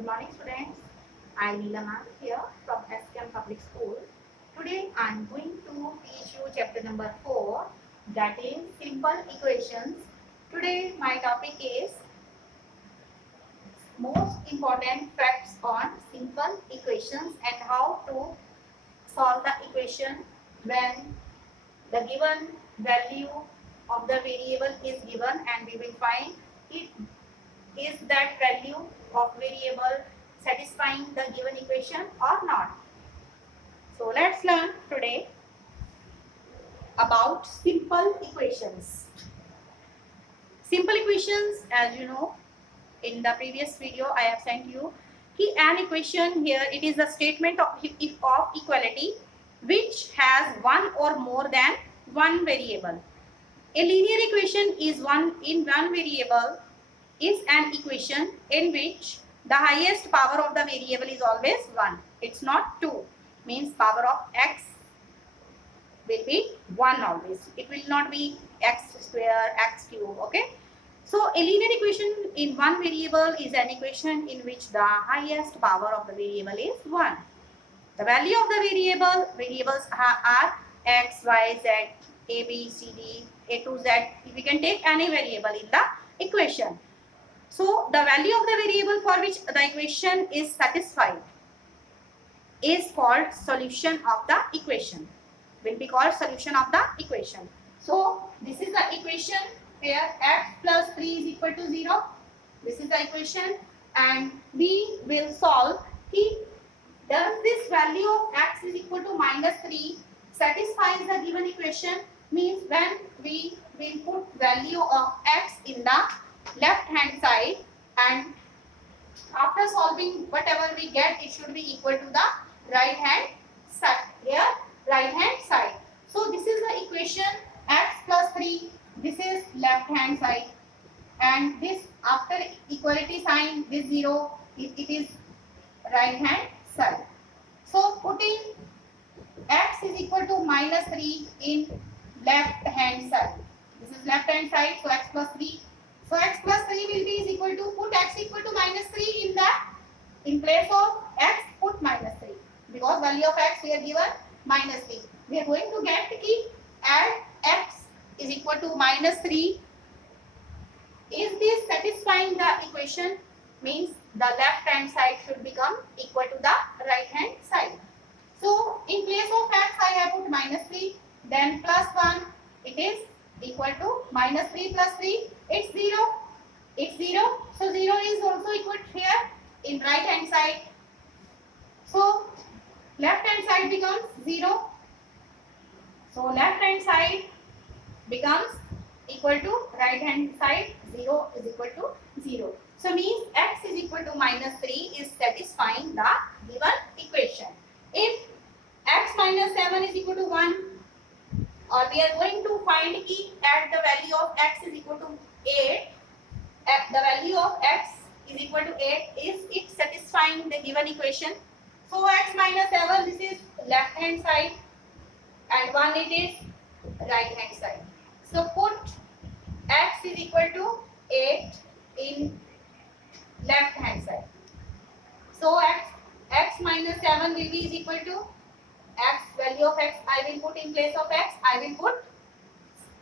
Good morning, students. I Neela ma'am here from SKM Public School. Today I am going to teach you chapter number 4, that is simple equations. Today my topic is most important facts on simple equations and how to solve the equation when the given value of the variable is given, and we will find it is that value of variable satisfying the given equation or not. So let's learn today about simple equations. Simple equations, as you know, in the previous video I have sent you an equation. Here it is a statement of equality which has one or more than one variable. A linear equation is one variable is an equation in which the highest power of the variable is always 1. It's not 2. Means power of x will be 1 always. It will not be x square, x cube. Okay. So a linear equation in one variable is an equation in which the highest power of the variable is 1. The value of the variables are x, y, z, a, b, c, d, a to z. We can take any variable in the equation. So the value of the variable for which the equation is satisfied is called solution of the equation. Will be called solution of the equation. So this is the equation where x plus 3 is equal to 0. This is the equation, and we will solve does this value of x is equal to minus 3 satisfies the given equation. Means when we will put value of x in the left hand side, and after solving whatever we get, it should be equal to the right hand side. Here right hand side. So this is the equation x plus 3. This is left hand side, and this after equality sign, this 0, it is right hand side. So putting x is equal to minus 3 in left hand side. This is left hand side, so x plus 3. So x plus 3 will be is equal to, put x equal to minus 3 in place of x, put minus 3. Because value of x we are given minus 3. We are going to get add x is equal to minus 3. Is this satisfying the equation? Means the left hand side should become equal to the right hand side. So in place of x I have put minus 3, then plus 1, it is equal to minus 3 plus 3, it's 0. It's 0. So 0 is also equal here in right hand side. So left hand side becomes 0. So left hand side becomes equal to right hand side. 0 is equal to 0. So means x is equal to minus 3 is satisfying the given equation. If x minus 7 is equal to 1, or we are going to find at the value of x is equal to 8, at the value of x is equal to 8, is it satisfying the given equation? So x minus 7, this is left hand side, and 1 it is right hand side. So put x is equal to 8 in left hand side. So x minus 7 will be is equal to x, value of x I will put in place of x, I will put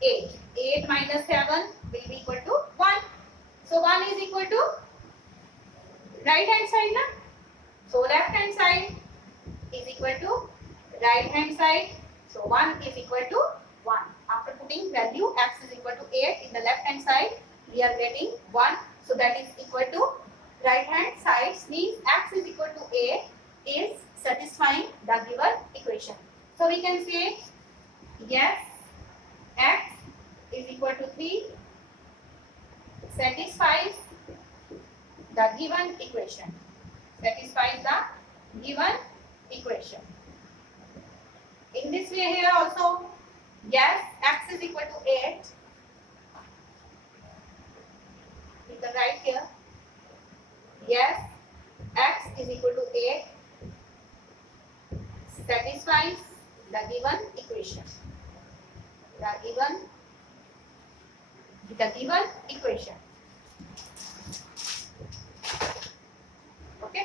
8. 8 minus 7 will be equal to 1. So 1 is equal to right hand side na? So left hand side is equal to right hand side. So 1 is equal to 1. After putting value x is equal to 8 in the left hand side, we are getting 1. So that is equal to right hand side, means x is equal to 8 is satisfying the given equation. So we can say yes, x is equal to 3 satisfies the given equation. Satisfies the given equation. In this way here also, yes, x is equal to 8. We can write here, yes, x is equal to 8 satisfies the given equation. The given equation. Okay.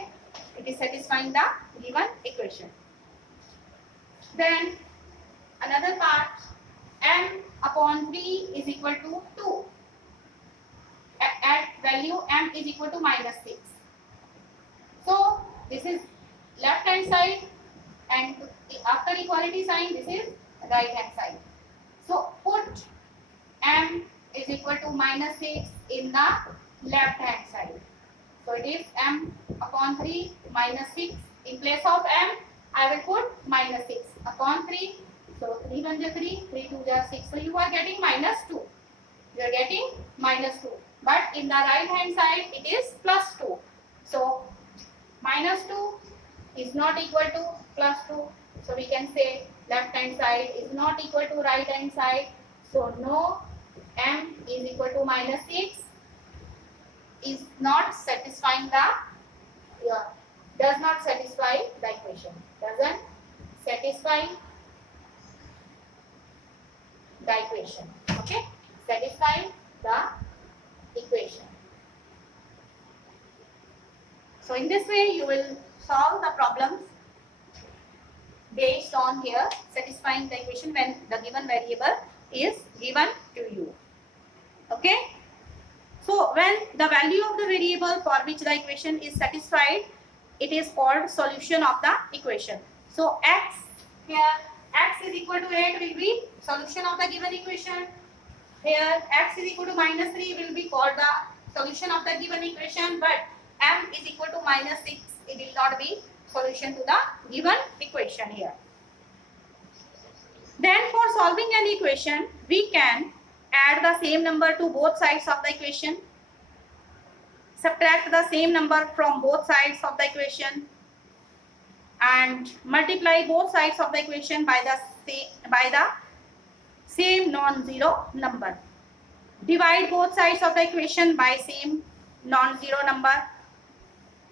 It is satisfying the given equation. Then another part, m upon 3 is equal to 2. At value m is equal to minus 6. So this is left hand side, and after equality sign this is right hand side. So put m is equal to minus 6 in the left hand side. So it is m upon 3 minus 6. In place of m, I will put minus 6 upon 3. So 3 1 is 3, 3 2 is 6. So you are getting minus 2. You are getting minus 2. But in the right hand side, it is plus 2. So minus 2 is not equal to plus 2. So we can say left hand side is not equal to right hand side. So no, m is equal to minus 6 is not satisfying the, does not satisfy the equation. Doesn't satisfy the equation. Okay, satisfy the equation. So in this way you will solve the problems based on here satisfying the equation when the given variable is given to you. Okay, so when the value of the variable for which the equation is satisfied, it is called solution of the equation. So x, here x is equal to 8 will be solution of the given equation. Here x is equal to minus 3 will be called the solution of the given equation, but m is equal to minus 6, it will not be solution to the given equation here. Then for solving an equation, we can add the same number to both sides of the equation, subtract the same number from both sides of the equation, and multiply both sides of the equation by the same non-zero number. Divide both sides of the equation by same non-zero number.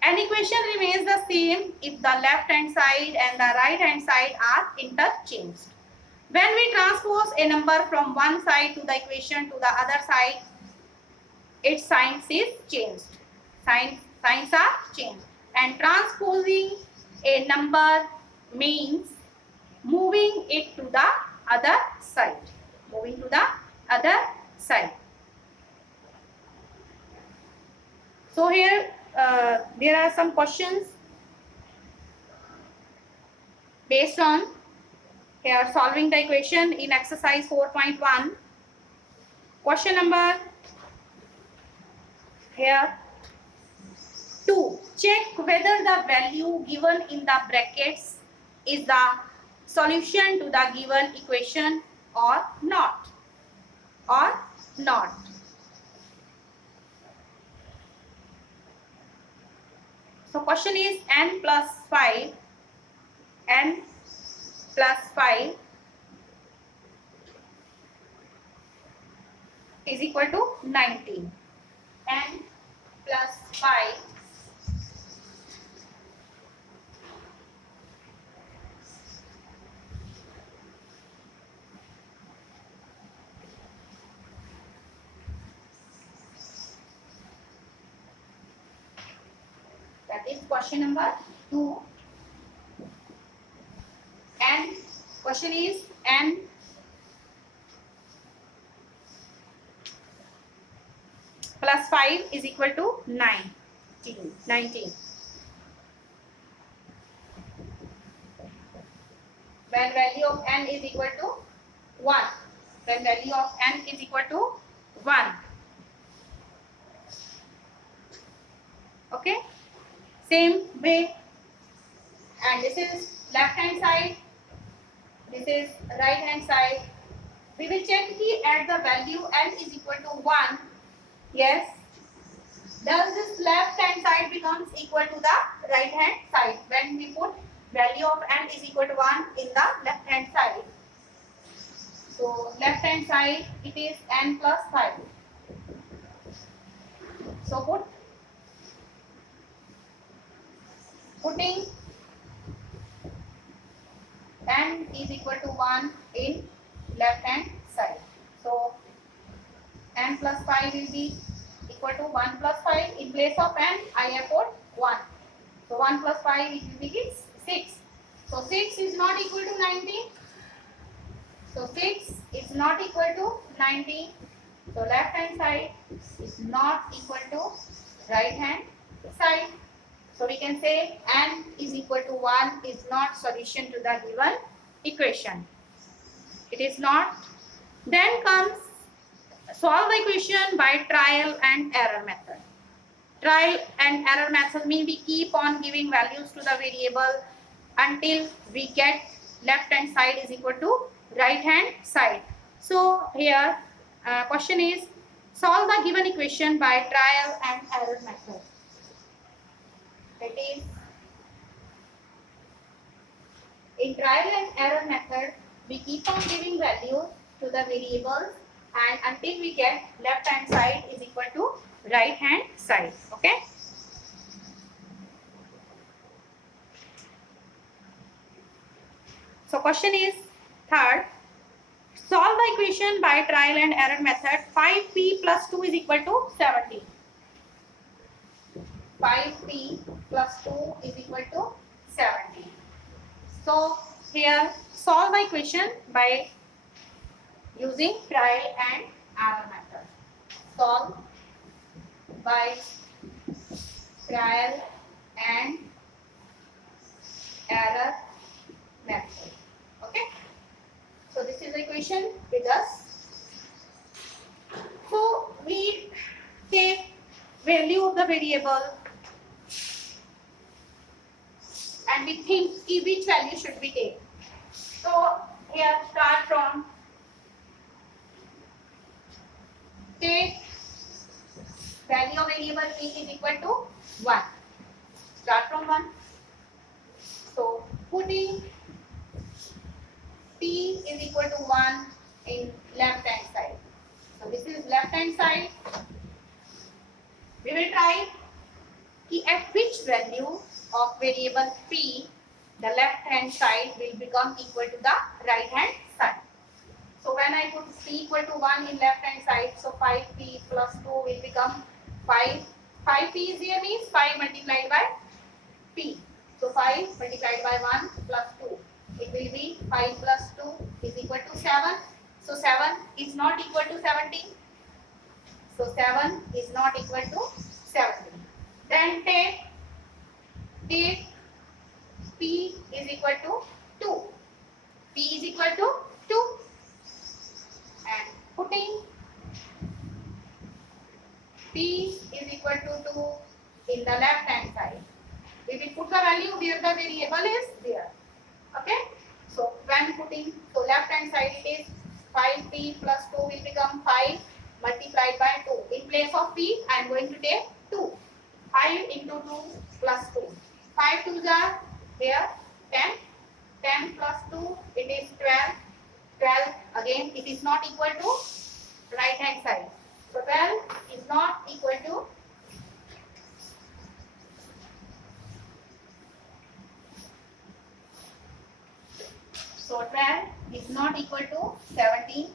An equation remains the same if the left hand side and the right hand side are interchanged. When we transpose a number from one side to the equation to the other side, its signs is changed. Signs are changed. And transposing a number means moving it to the other side. Moving to the other side. So here there are some questions based on here solving the equation in exercise 4.1. Question number here 2. Check whether the value given in the brackets is the solution to the given equation or not. Or not. So question is n plus 5 is equal to 19. N plus 5 that is question number 2. And question is n plus 5 is equal to 19. When value of n is equal to 1. When value of n is equal to 1. Okay. Same way. And this is left hand side. This is right hand side. We will check at the value n is equal to 1. Yes. Does this left hand side becomes equal to the right hand side when we put value of n is equal to 1 in the left hand side? So left hand side it is n plus 5. So putting n is equal to 1 in left hand side. So n plus 5 will be equal to 1 plus 5. In place of n, I have put 1. So 1 plus 5 it will be 6. So 6 is not equal to 90. So 6 is not equal to 90. So left hand side is not equal to right hand side. So we can say n is equal to 1 is not solution to the given equation. It is not. Then comes solve the equation by trial and error method. Trial and error method means we keep on giving values to the variable until we get left hand side is equal to right hand side. So here question is solve the given equation by trial and error method. That is, in trial and error method we keep on giving values to the variables and until we get left hand side is equal to right hand side. Okay. So question is third, solve the equation by trial and error method. 5p plus 2 is equal to 70. 5p plus 2 is equal to 70. So here solve the equation by using trial and error method. Solve by trial and error method. Okay. So this is the equation with us. So we take value of the variable and we think which value should we take. So here start from take value of variable p is equal to 1. Start from 1. So putting p is equal to 1 in left hand side. So this is left hand side. We will try at which value of variable p the left hand side will become equal to the right hand side. So when I put p equal to 1 in left hand side, so 5p plus 2 will become 5. 5p is here means 5 multiplied by p. So 5 multiplied by 1 plus 2. It will be 5 plus 2 is equal to 7. So 7 is not equal to 17. So 7 is not equal to 17. Then take p is equal to 2. P is equal to 2. And putting p is equal to 2 in the left hand side. We will put the value where the variable is there. Okay. So when putting, so left hand side it is 5p plus 2 will become 5 multiplied by 2. In place of p I am going to take 2. 5 into 2 plus 2. 5 2s are here 10. 10 plus 2 it is 12. 12 again it is not equal to right hand side. So 12 is not equal to So 12 is not equal to 17.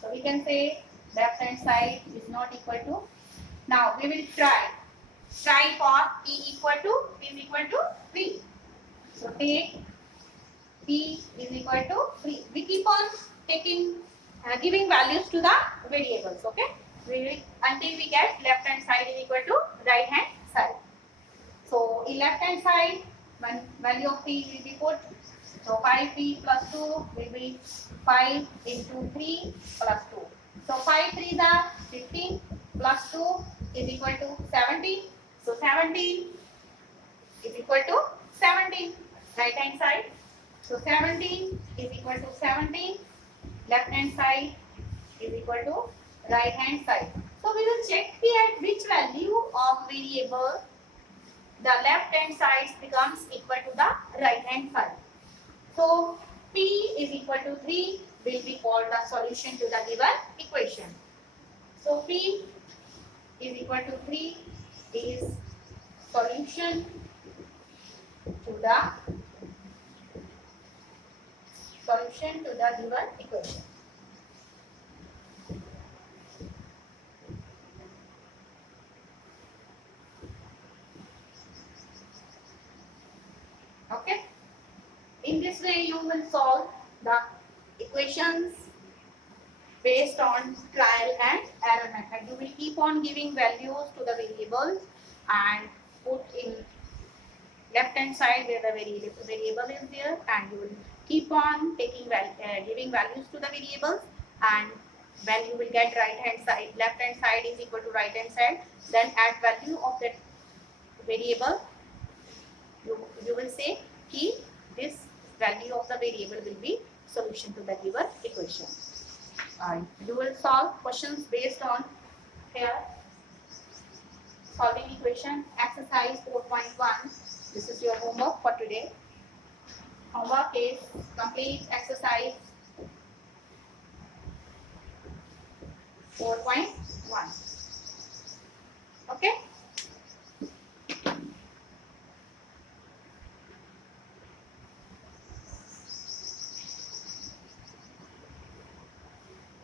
So we can say left hand side is not equal to. Now we will try. Try for p is equal to 3. So take p is equal to 3. We keep on taking giving values to the variables. Okay. Until we get left hand side is equal to right hand side. So in left hand side, when value of p will be put. So 5p plus 2 will be 5 into 3 plus 2. So 5 3s are 15 plus 2 is equal to 17. So 17 is equal to 17 right hand side. So 17 is equal to 17. Left hand side is equal to right hand side. So we will check at which value of variable the left hand side becomes equal to the right hand side. So p is equal to 3 will be called the solution to the given equation. So p is equal to 3 is solution to the given equation. Okay. In this way, you will solve the equations based on trial and error method. You will keep on giving values to the variables and put in left hand side where the variable is there, and you will keep on giving values to the variables, and when you will get right hand side, left hand side is equal to right hand side, then add value of that variable. You will say कि this value of the variable will be solution to the given equation. And you will solve questions based on here solving equation exercise 4.1. This is your homework for today. Homework is complete exercise 4.1. Okay.